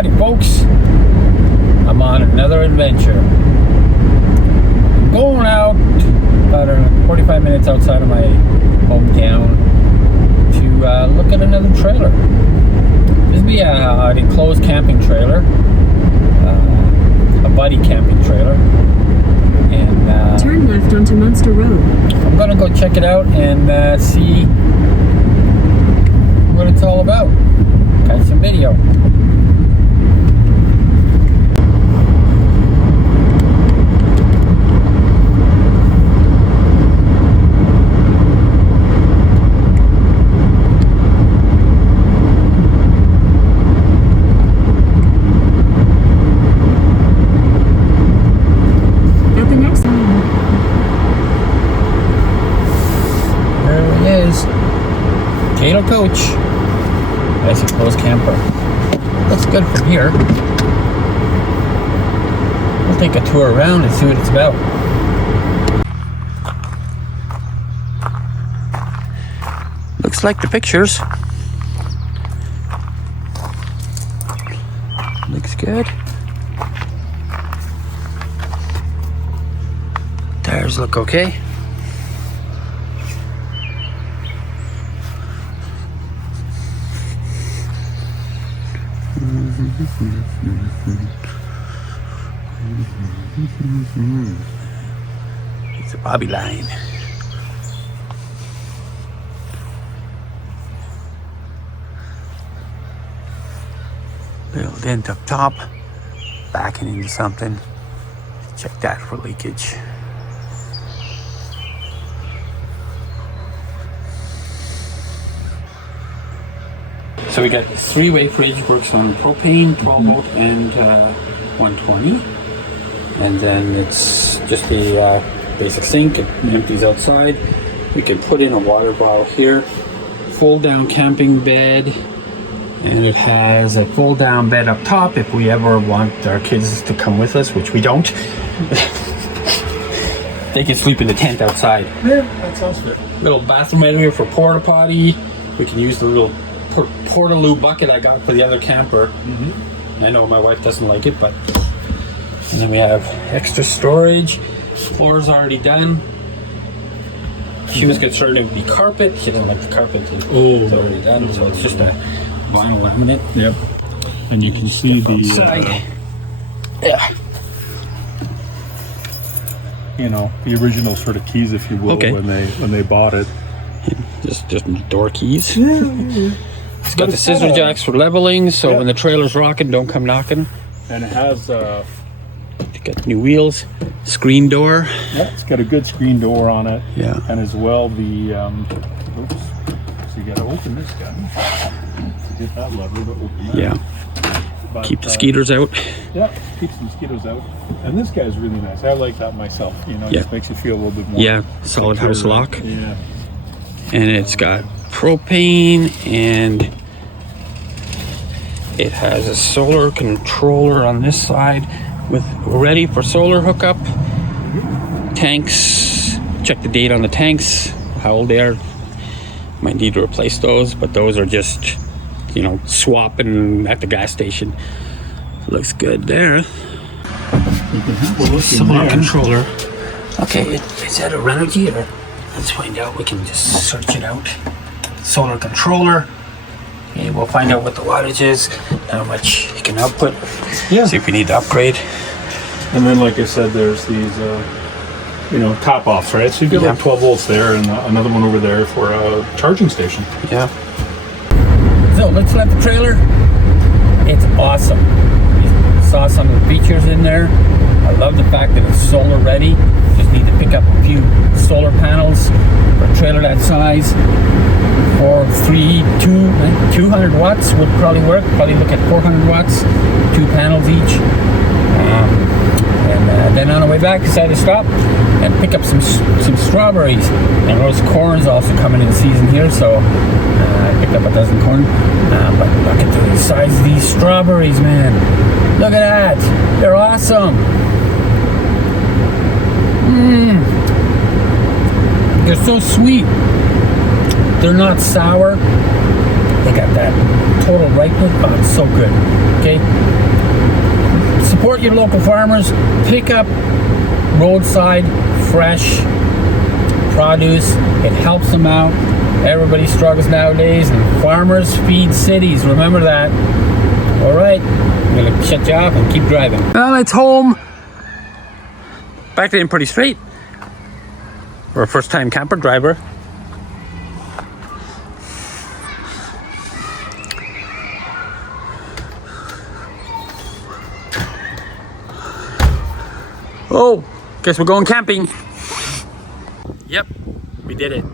Howdy folks, I'm on another adventure. I'm going out about 45 minutes outside of my hometown to look at another trailer. This will be an enclosed camping trailer, a buddy camping trailer. And turn left onto Munster Road. I'm gonna go check it out and see what it's all about. Catch some video. Potato coach. Nice enclosed camper. Looks good from here. We'll take a tour around and see what it's about. Looks like the pictures. Looks good. Tires look okay. It's a Bobbie line. Little dent up top, backing into something. Check that for leakage. So we got this three-way fridge, works on propane, 12 volt, and 120. And then it's just a basic sink. It empties outside. We can put in a water bottle here. Fold-down camping bed, and it has a fold-down bed up top if we ever want our kids to come with us, which we don't. They can sleep in the tent outside. Yeah, that sounds good. Little bathroom area for porta potty. We can use the little Portaloo bucket I got for the other camper. I know my wife doesn't like it, but and then we have extra storage. Floor's already done. She was concerned it would be carpet. She didn't like the carpet. It's already done, so it's just a vinyl laminate. Yep. And you can see the yeah. You know, the original sort of keys, if you will, when they bought it. Just door keys. It's got the scissor jacks for leveling, so when the trailer's rocking, don't come knocking. And it has got new wheels, screen door. Yeah, it's got a good screen door on it. Yeah. And as well the oops. So you gotta open this guy. Get that lever, but open that. Yeah. But, keep the skeeters out. Yeah, keeps the mosquitoes out. And this guy's really nice. I like that myself. You know, it just makes you feel a little bit more. Yeah, solid house lock. Yeah. And it's got propane, and it has a solar controller on this side with ready for solar hookup. Tanks, check the date on the tanks, how old they are. Might need to replace those, but those are just, you know, swapping at the gas station. Looks good there. You can have a look Solar in there. controller. Okay, is that a Renogy or? Let's find out. We can just search it out. Solar controller. Okay, we'll find out what the wattage is, how much it can output. Yeah. See if we need to upgrade. And then, like I said, there's these, top offs, right? So you've got like 12 volts there, and another one over there for a charging station. Yeah. So let's let the trailer. It's awesome. You saw some of the features in there. I love the fact that it's solar ready. Just need to pick up a few solar panels for a trailer that size. Or 200 watts would probably work. Probably look at 400 watts, 2 panels each. And then on the way back, decided to stop and pick up some strawberries. And those corn's also coming in season here, so I picked up a dozen corn. But look at the size of these strawberries, man. Look at that. They're awesome. They're so sweet. They're not sour. They got that total ripeness, but it's so good. Okay, support your local farmers. Pick up roadside fresh produce. It helps them out. Everybody struggles nowadays, and farmers feed cities. Remember that. All right, I'm gonna shut you off and keep driving. Well, it's home. Back in pretty straight. For a first-time camper driver. Oh, guess we're going camping. Yep, we did it.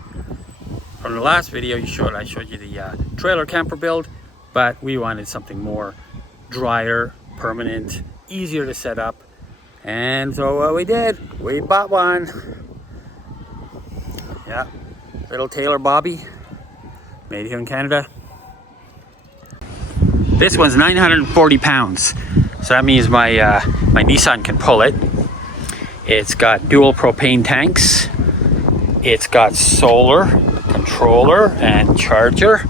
From the last video I showed you the trailer camper build, but we wanted something more drier, permanent, easier to set up. And so what we did, we bought one. Yeah, little Taylor Bobbie, made here in Canada. This one's 940 pounds. So that means my Nissan can pull it. It's got dual propane tanks. It's got solar controller and charger.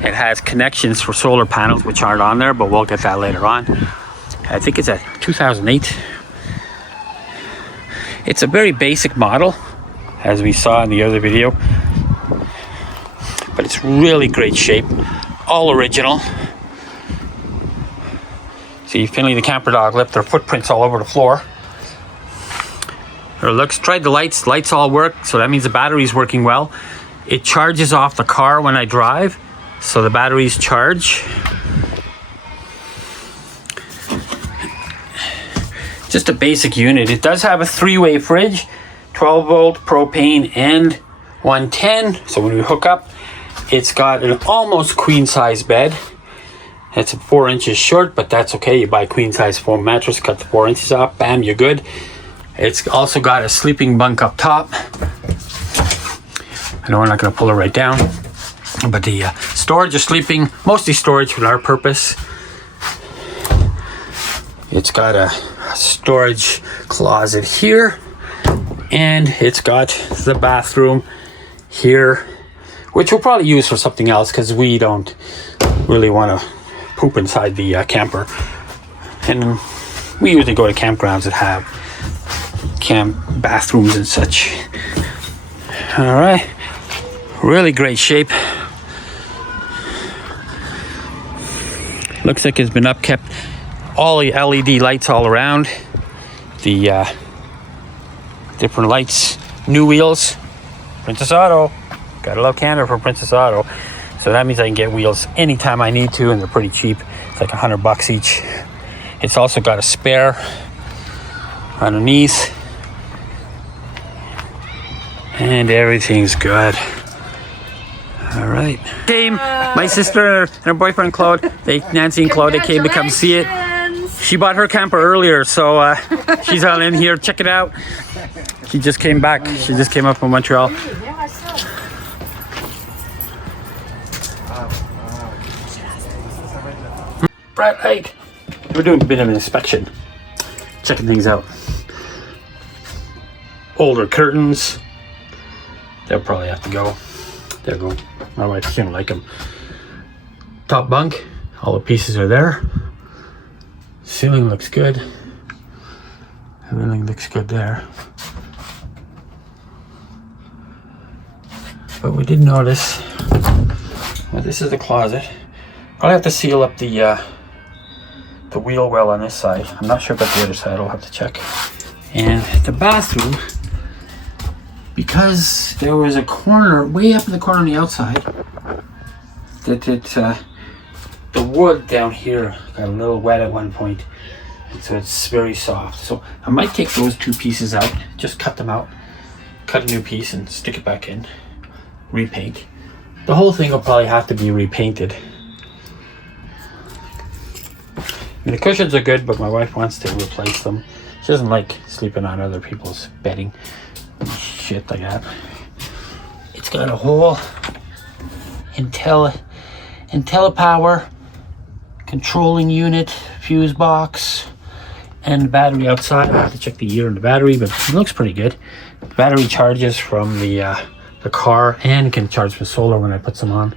It has connections for solar panels, which aren't on there, but we'll get that later on. I think it's a 2008. It's a very basic model, as we saw in the other video, but it's really great shape, all original. See, Finley the camper dog left their footprints all over the floor. Tried the lights. Lights all work, so that means the battery's working well. It charges off the car when I drive, so the batteries charge. Just a basic unit. It does have a 3-way fridge, 12-volt propane and 110. So when we hook up, it's got an almost queen-size bed. It's 4 inches short, but that's okay. You buy a queen-size foam mattress, cut the 4 inches off, bam, you're good. It's also got a sleeping bunk up top. I know we're not going to pull it right down, but the storage is sleeping, mostly storage for our purpose. It's got a storage closet here, and it's got the bathroom here, which we'll probably use for something else because we don't really want to poop inside the camper. And we usually go to campgrounds that have camp bathrooms and such. All right, really great shape. Looks like it's been upkept. All the LED lights all around. The different lights, new wheels. Princess Auto. Gotta love Canada for Princess Auto. So that means I can get wheels anytime I need to, and they're pretty cheap. It's like $100 each. It's also got a spare underneath. And everything's good. All right. Came, my sister and her boyfriend Claude, Nancy and Claude, they came to come see it. She bought her camper earlier, so she's all in here. Check it out. She just came back. She just came up from Montreal. Brett Lake. We're doing a bit of an inspection, checking things out. Older curtains. They'll probably have to go. There you go. My wife's gonna like them. Top bunk. All the pieces are there. Ceiling looks good. Everything looks good there. But we did notice. Well, this is the closet. I'll have to seal up the wheel well on this side. I'm not sure about the other side. I'll have to check. And the bathroom, because there was a corner way up in the corner on the outside that the wood down here got a little wet at one point, and so it's very soft. So I might take those two pieces out, just cut them out, cut a new piece and stick it back in, repaint. The whole thing will probably have to be repainted. I mean, the cushions are good, but my wife wants to replace them. She doesn't like sleeping on other people's bedding, shit like that. It's got a whole IntelliPower controlling unit, fuse box, and the battery outside. I have to check the year on the battery, but it looks pretty good. The battery charges from the car and can charge from solar when I put some on.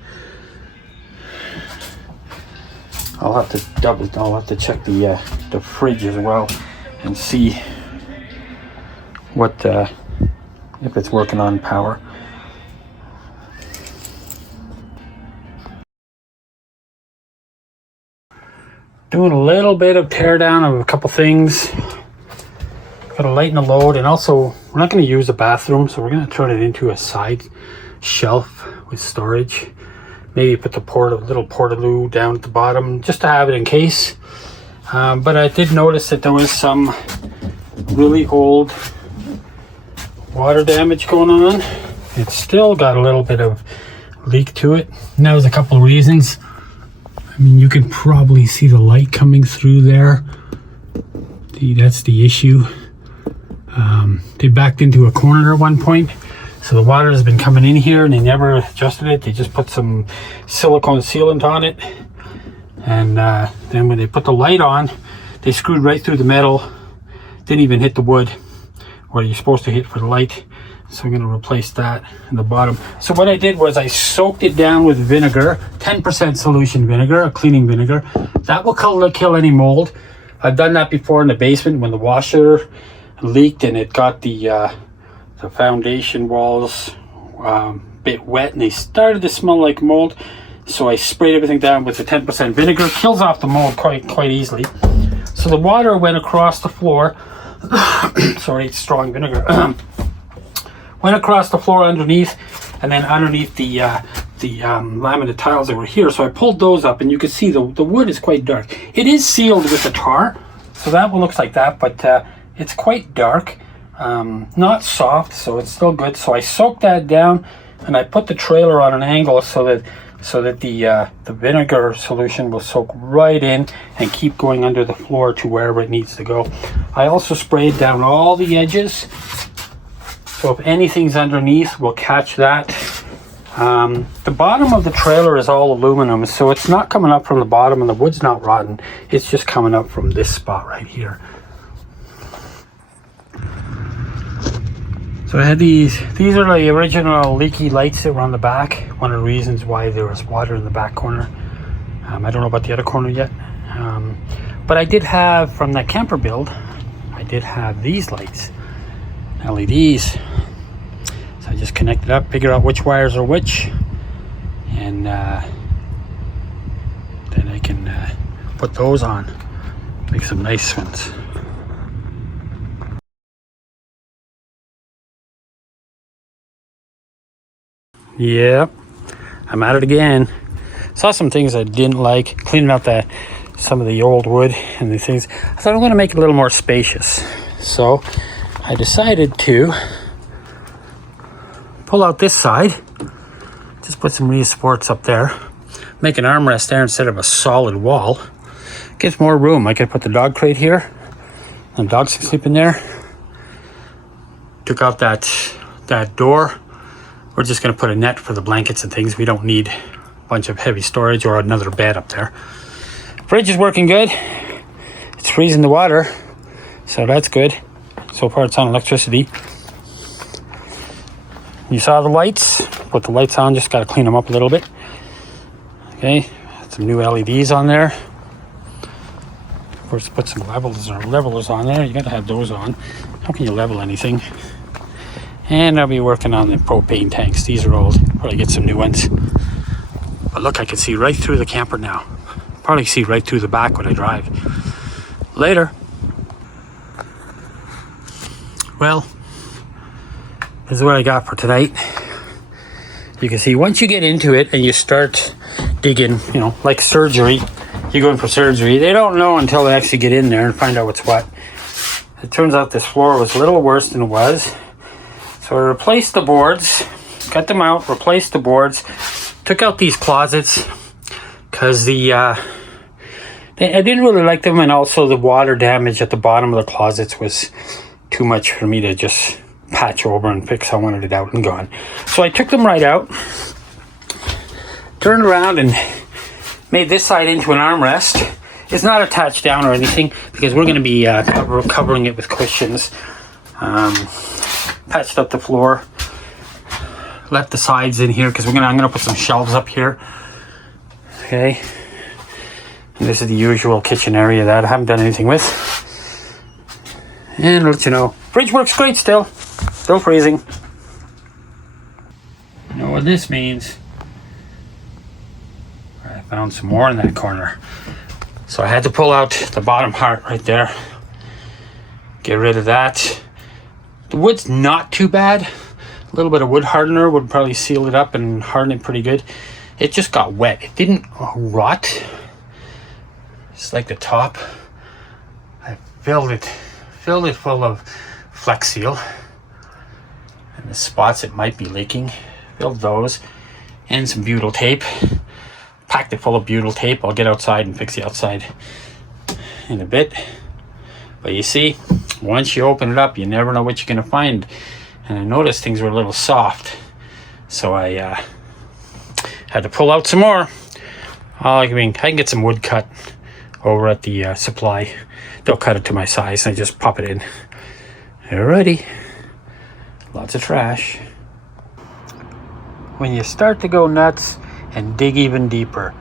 I'll have to check the fridge as well and see what if it's working on power. Doing a little bit of tear down of a couple things. Got to lighten the load, and also we're not going to use the bathroom, so we're going to turn it into a side shelf with storage. Maybe put the little portaloo down at the bottom just to have it in case. But I did notice that there was some really old water damage going on. It's still got a little bit of leak to it, and that was a couple of reasons. I mean, you can probably see the light coming through there. That's the issue. They backed into a corner at one point, so the water has been coming in here and they never adjusted it. They just put some silicone sealant on it, and then when they put the light on, they screwed right through the metal, didn't even hit the wood where you're supposed to hit for the light. So I'm going to replace that in the bottom. So what I did was I soaked it down with vinegar, 10% solution vinegar, a cleaning vinegar. That will kill any mold. I've done that before in the basement when the washer leaked and it got the foundation walls a bit wet and they started to smell like mold. So I sprayed everything down with the 10% vinegar. Kills off the mold quite easily. So the water went across the floor. Sorry, it's strong vinegar. Went across the floor underneath, and then underneath the laminate tiles that were here. So I pulled those up, and you can see the wood is quite dark. It is sealed with the tar, so that one looks like that, but it's quite dark, not soft, so it's still good. So I soaked that down, and I put the trailer on an angle so that the vinegar solution will soak right in and keep going under the floor to wherever it needs to go. I also sprayed down all the edges, so if anything's underneath, we'll catch that. The bottom of the trailer is all aluminum, so it's not coming up from the bottom and the wood's not rotten. It's just coming up from this spot right here. So I had these are the original leaky lights that were on the back. One of the reasons why there was water in the back corner. I don't know about the other corner yet. But I did have, from that camper build, I did have these lights, LEDs. So I just connect it up, figure out which wires are which, and then I can put those on, make some nice ones. Yep, I'm at it again. Saw some things I didn't like, cleaning out some of the old wood and the things. I thought I'm going to make it a little more spacious, so I decided to pull out this side, just put some knee supports up there, make an armrest there instead of a solid wall. Gives more room. I could put the dog crate here, and dogs can sleep in there. Took out that door. We're just going to put a net for the blankets and things. We don't need a bunch of heavy storage or another bed up there. Fridge is working good. It's freezing the water, so that's good. So far it's on electricity. You saw the lights. Put the lights on, just got to clean them up a little bit. Okay, some new LEDs on there. Of course, put some levelers on there. You got to have those on. How can you level anything? And I'll be working on the propane tanks. These are old. Probably get some new ones. But look, I can see right through the camper now. Probably see right through the back when I drive. Later. Well, this is what I got for tonight. You can see once you get into it and you start digging, you know, like surgery, you're going for surgery. They don't know until they actually get in there and find out what's what. It turns out this floor was a little worse than it was. So I replaced the boards, cut them out, replaced the boards, took out these closets because I didn't really like them, and also the water damage at the bottom of the closets was too much for me to just patch over and fix. I wanted it out and gone. So I took them right out, turned around and made this side into an armrest. It's not attached down or anything because we're going to be covering it with cushions. Patched up the floor, left the sides in here because I'm gonna put some shelves up here. Okay, This is the usual kitchen area that I haven't done anything with. And I'll let you know. Fridge works great still. Still freezing. You know what this means? I found some more in that corner. So I had to pull out the bottom part right there. Get rid of that. The wood's not too bad. A little bit of wood hardener would probably seal it up and harden it pretty good. It just got wet. It didn't rot. It's like the top. I filled it full of Flex Seal. And the spots it might be leaking, filled those. And some butyl tape. Packed it full of butyl tape. I'll get outside and fix the outside in a bit. But you see, once you open it up, you never know what you're going to find. And I noticed things were a little soft. So I had to pull out some more. I can get some wood cut over at the supply. They'll cut it to my size and I just pop it in. Alrighty. Lots of trash. When you start to go nuts and dig even deeper,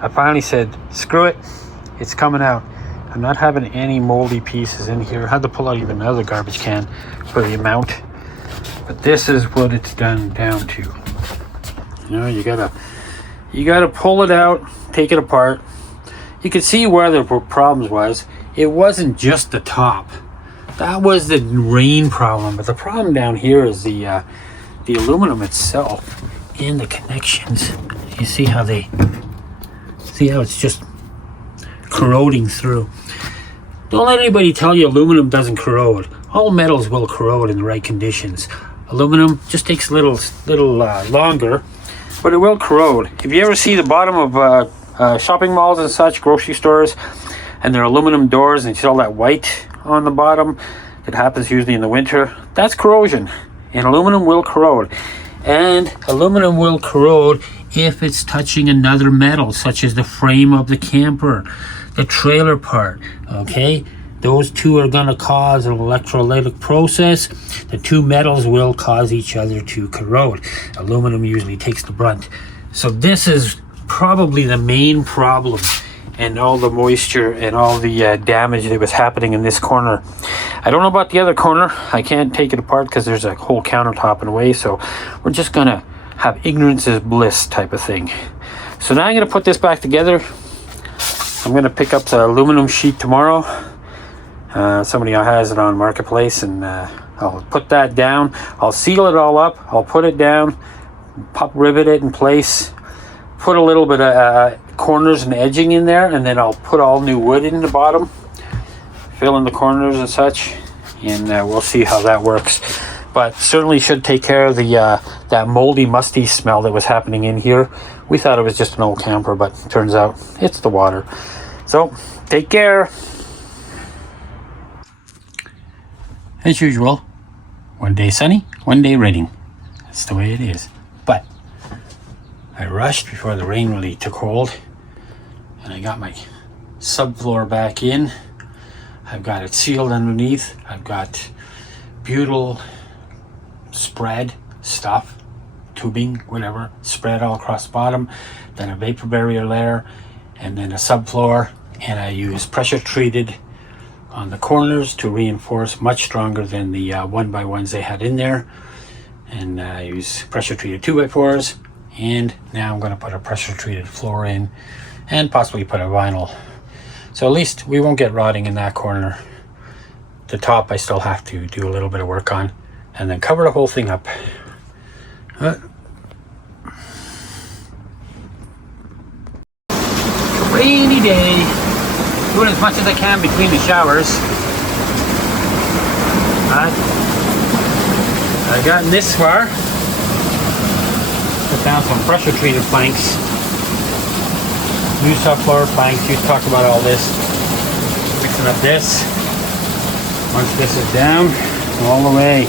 I finally said, screw it. It's coming out. I'm not having any moldy pieces in here. I had to pull out even another garbage can for the amount. But this is what it's done down to. You know, you gotta pull it out, take it apart. You can see where the problems was. It wasn't just the top. That was the rain problem. But the problem down here is the aluminum itself and the connections. You see how it's just corroding through. Don't let anybody tell you aluminum doesn't corrode. All metals will corrode in the right conditions. Aluminum just takes a little longer, but it will corrode. If you ever see the bottom of shopping malls and such, grocery stores, and their aluminum doors, and you see all that white on the bottom, it happens usually in the winter, that's corrosion. And aluminum will corrode. And aluminum will corrode if it's touching another metal, such as the frame of the camper, the trailer part, okay? Those two are going to cause an electrolytic process. The two metals will cause each other to corrode. Aluminum usually takes the brunt. So this is probably the main problem, and all the moisture and all the damage that was happening in this corner. I don't know about the other corner. I can't take it apart because there's a whole countertop in the way. So we're just going to have ignorance is bliss type of thing. So now I'm going to put this back together. I'm going to pick up the aluminum sheet tomorrow. Somebody has it on Marketplace, and I'll put that down. I'll seal it all up. I'll put it down, rivet it in place, put a little bit of corners and edging in there, and then I'll put all new wood in the bottom, fill in the corners and such, and we'll see how that works. But certainly should take care of the that moldy, musty smell that was happening in here. We thought it was just an old camper, but turns out it's the water. So take care. As usual, one day sunny, one day raining. That's the way it is. But I rushed before the rain really took hold, and I got my subfloor back in. I've got it sealed underneath. I've got butyl spread stuff, tubing, whatever, spread all across the bottom, then a vapor barrier layer, and then a subfloor, and I use pressure treated on the corners to reinforce, much stronger than the 1x1s they had in there. And I use pressure treated 2x4s, and now I'm going to put a pressure treated floor in and possibly put a vinyl. So at least we won't get rotting in that corner. The top I still have to do a little bit of work on, and then cover the whole thing up. Rainy day. Doing as much as I can between the showers. I've gotten this far. Put down some pressure treated planks. New subfloor planks. You talk about all this. Fixing up this. Once this is down, all the way.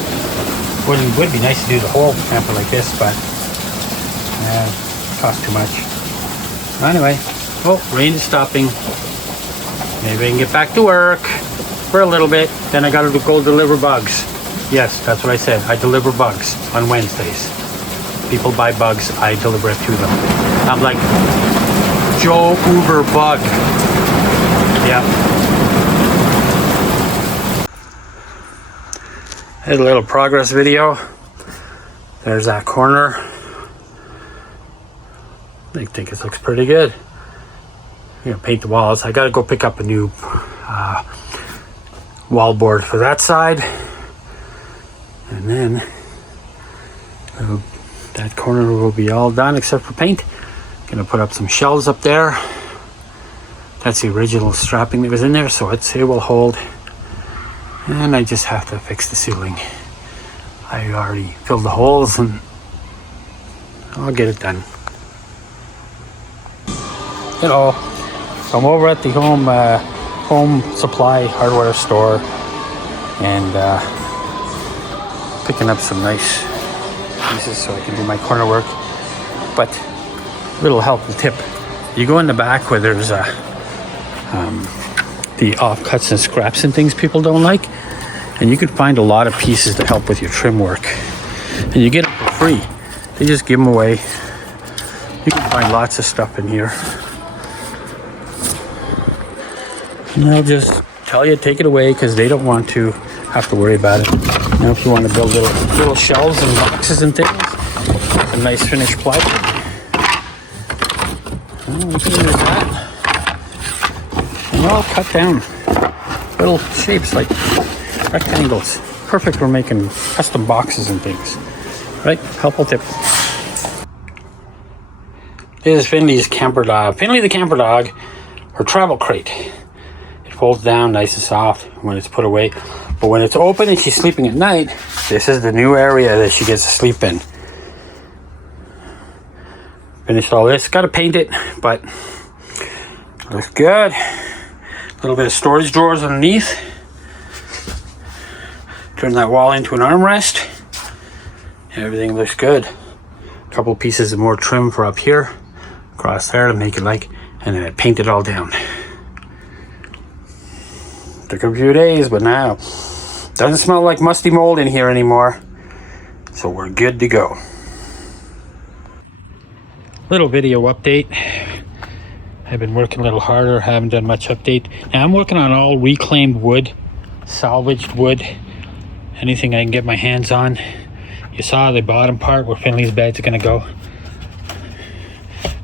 Would be nice to do the whole camper like this, but it costs too much. Anyway, rain is stopping. Maybe I can get back to work for a little bit. Then I gotta go deliver bugs. Yes, that's what I said. I deliver bugs on Wednesdays. People buy bugs, I deliver it to them. I'm like Joe Uber Bug. Did a little progress video. There's that corner. I think it looks pretty good. I'm gonna paint the walls. I gotta go pick up a new wall board for that side, and then that corner will be all done except for paint. Gonna put up some shelves up there. That's the original strapping that was in there, so it will hold. And I just have to fix the ceiling. I already filled the holes and I'll get it done. Hello. So I'm over at the home supply hardware store and picking up some nice pieces so I can do my corner work. But little helpful tip: you go in the back where there's the offcuts and scraps and things people don't like, and you can find a lot of pieces to help with your trim work, and you get them for free. They just give them away. You can find lots of stuff in here, and they'll just tell you take it away because they don't want to have to worry about it. Now if you want to build little shelves and boxes and things, a nice finished plywood. We can use that. And they're all cut down. Little shapes like rectangles. Perfect for making custom boxes and things. Right? Helpful tip. This is Finley's camper dog. Finley the camper dog, her travel crate. It folds down nice and soft when it's put away. But when it's open and she's sleeping at night, this is the new area that she gets to sleep in. Finished all this. Got to paint it, but looks good. A little bit of storage drawers underneath. Turn that wall into an armrest. Everything looks good. A couple pieces of more trim for up here, across there to make it like, and then I paint it all down. Took a few days, but now doesn't smell like musty mold in here anymore, so we're good to go. Little video update. I've been working a little harder, haven't done much update. Now I'm working on all reclaimed wood, salvaged wood, anything I can get my hands on. You saw the bottom part where Finley's beds are gonna go.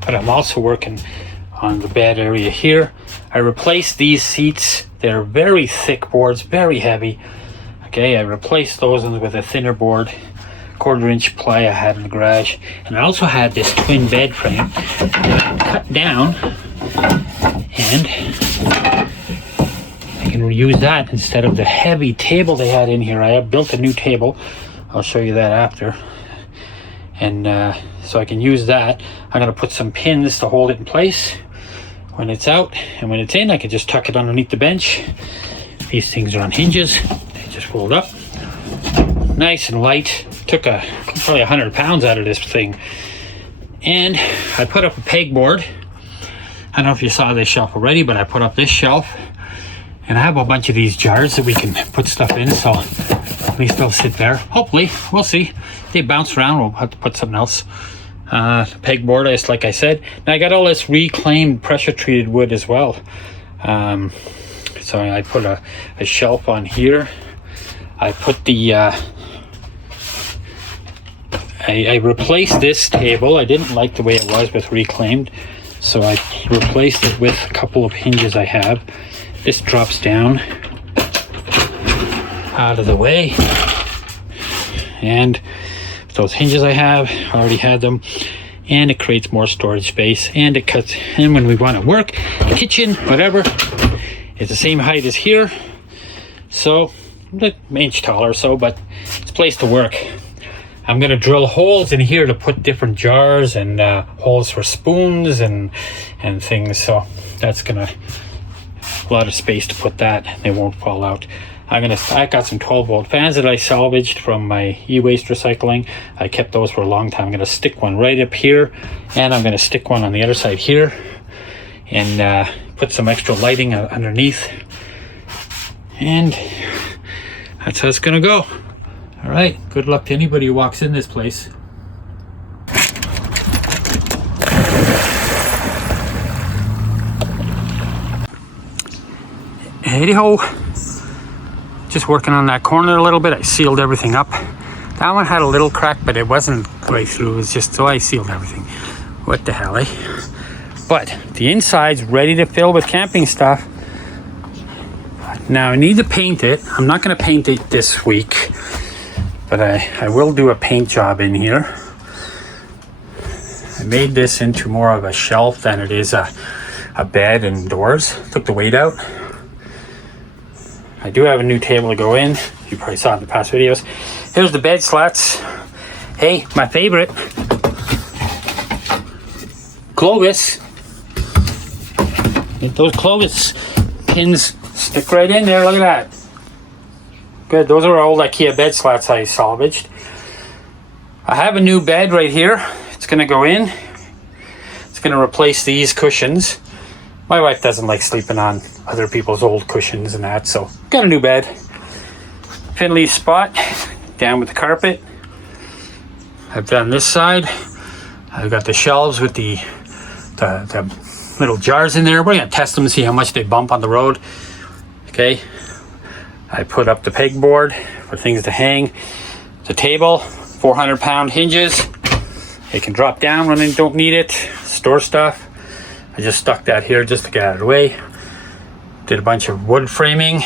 But I'm also working on the bed area here. I replaced these seats. They're very thick boards, very heavy. Okay, I replaced those with a thinner board, 1/4-inch ply I had in the garage. And I also had this twin bed frame that I cut down, and I can reuse that instead of the heavy table they had in here. I have built a new table. I'll show you that after. And so I can use that. I'm gonna put some pins to hold it in place when it's out, and when it's in I can just tuck it underneath the bench. These things are on hinges. They just fold up. Nice and light. Took probably 100 pounds out of this thing. And I put up a pegboard. I don't know if you saw this shelf already, but I put up this shelf. And I have a bunch of these jars that we can put stuff in, so at least they'll sit there. Hopefully, we'll see. If they bounce around, we'll have to put something else. Pegboard, like I said. Now I got all this reclaimed pressure treated wood as well. So I put a shelf on here. I put the I replaced this table. I didn't like the way it was with reclaimed, so I replaced it with a couple of hinges I have. This drops down out of the way, and those hinges I have, I already had them, and it creates more storage space, and it cuts in when we want to work, kitchen, whatever. It's the same height as here, so an inch taller or so, but it's a place to work. I'm going to drill holes in here to put different jars and holes for spoons and things, so that's going to a lot of space to put that. They won't fall out. I got some 12-volt fans that I salvaged from my e-waste recycling. I kept those for a long time. I'm going to stick one right up here, and I'm going to stick one on the other side here, and put some extra lighting underneath, and that's how it's going to go. All right, good luck to anybody who walks in this place. Hey ho, Just working on that corner a little bit. I sealed everything up. That one had a little crack, but it wasn't right through. It was just, so I sealed everything. What the hell, eh? But the inside's ready to fill with camping stuff. Now I need to paint it. I'm not going to paint it this week, but I will do a paint job in here. I made this into more of a shelf than it is a bed and doors. Took the weight out. I do have a new table to go in. You probably saw it in the past videos. Here's the bed slats. Hey, my favorite. Clovis. Those Clovis pins stick right in there. Look at that. Good. Those are old IKEA bed slats I salvaged. I have a new bed right here. It's going to go in. It's going to replace these cushions. My wife doesn't like sleeping on other people's old cushions and that, so got a new bed. Finley spot down with the carpet. I've done this side. I've got the shelves with the little jars in there. We're gonna test them and see how much they bump on the road. Okay. I put up the pegboard for things to hang. The table, 400-pound hinges. They can drop down when they don't need it. Store stuff. I just stuck that here just to get out of the way. Did a bunch of wood framing.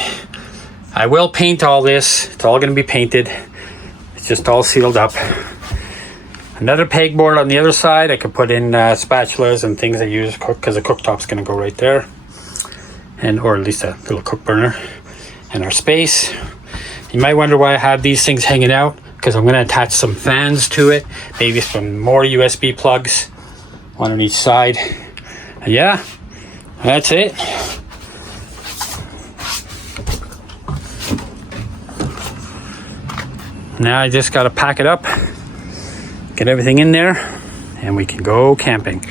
I will paint all this. It's all going to be painted. It's just all sealed up. Another pegboard on the other side. I could put in spatulas and things I use to cook, because the cooktop's going to go right there, and or at least a little cook burner. And our space. You might wonder why I have these things hanging out, because I'm going to attach some fans to it. Maybe some more USB plugs, one on each side. And yeah, that's it. Now I just got to pack it up, get everything in there, and we can go camping.